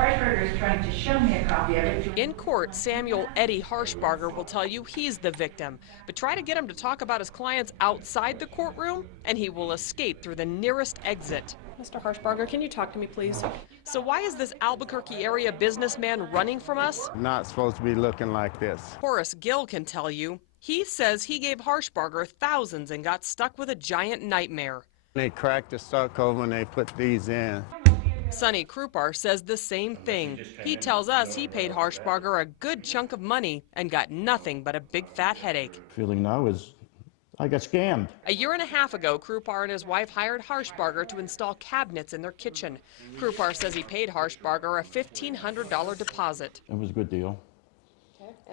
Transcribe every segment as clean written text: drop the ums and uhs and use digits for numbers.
Harshbarger is trying to show me a copy of it. In court, Samuel Eddie Harshbarger will tell you he's the victim, but try to get him to talk about his clients outside the courtroom, and he will escape through the nearest exit. Mr. Harshbarger, can you talk to me, please? So why is this Albuquerque area businessman running from us? Not supposed to be looking like this. Horace Gill can tell you. He says he gave Harshbarger thousands and got stuck with a giant nightmare. They cracked the stucco when they put these in. Sonny Krupar says the same thing. He tells us he paid Harshbarger a good chunk of money and got nothing but a big fat headache. Feeling now is I got scammed. A year and a half ago, Krupar and his wife hired Harshbarger to install cabinets in their kitchen. Krupar says he paid Harshbarger a $1,500 deposit. It was a good deal.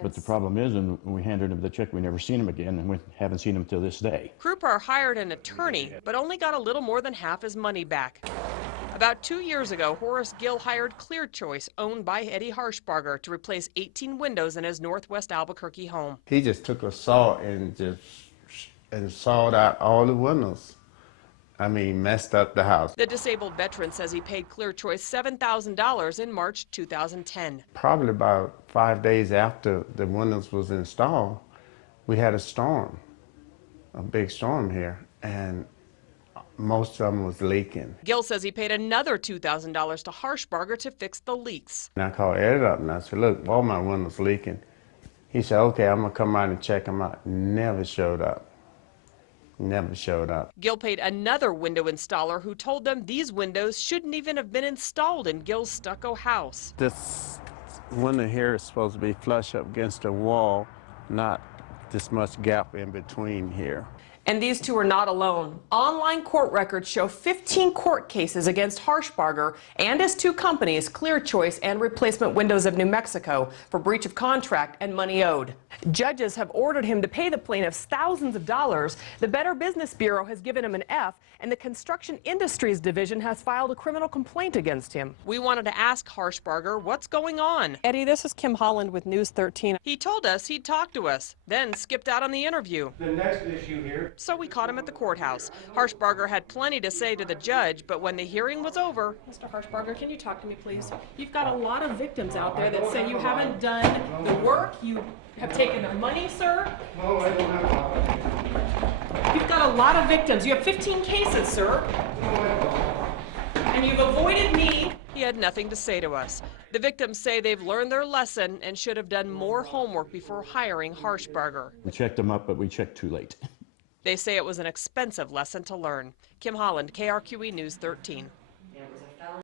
But the problem is, when we handed him the check, we never seen him again, and we haven't seen him till this day. Krupar hired an attorney, but only got a little more than half his money back. About 2 years ago, Horace Gill hired ClearChoice, owned by Eddie Harshbarger, to replace 18 windows in his northwest Albuquerque home. He just took a saw and sawed out all the windows. I mean, messed up the house. The disabled veteran says he paid ClearChoice $7,000 in March 2010. Probably about 5 days after the windows was installed, we had a storm, a big storm here, and most of them was leaking. Gill says he paid another $2,000 to Harshbarger to fix the leaks. And I called Ed up and I said, look, all my windows leaking. He said, okay, I'm gonna come out and check them out. Never showed up. Never showed up. Gill paid another window installer who told them these windows shouldn't even have been installed in Gill's stucco house. This window here is supposed to be flush up against the wall, not this much gap in between here. And these two are not alone. Online court records show 15 court cases against Harshbarger and his two companies, ClearChoice and Replacement Windows of New Mexico, for breach of contract and money owed. Judges have ordered him to pay the plaintiffs thousands of dollars. The Better Business Bureau has given him an F, and the Construction Industries Division has filed a criminal complaint against him. We wanted to ask Harshbarger what's going on. Eddie, this is Kim Holland with News 13. He told us he'd talk to us, then skipped out on the interview. The next issue here. So we caught him at the courthouse. Harshbarger had plenty to say to the judge, but when the hearing was over... Mr. Harshbarger, can you talk to me, please? You've got a lot of victims out there that say you haven't done the work, you have taken their money, sir. No, I don't have a problem. You've got a lot of victims. You have 15 cases, sir. No, I don't. And you've avoided me. He had nothing to say to us. The victims say they've learned their lesson and should have done more homework before hiring Harshbarger. We checked him up, but we checked too late. They say it was an expensive lesson to learn. Kim Holland, KRQE News 13.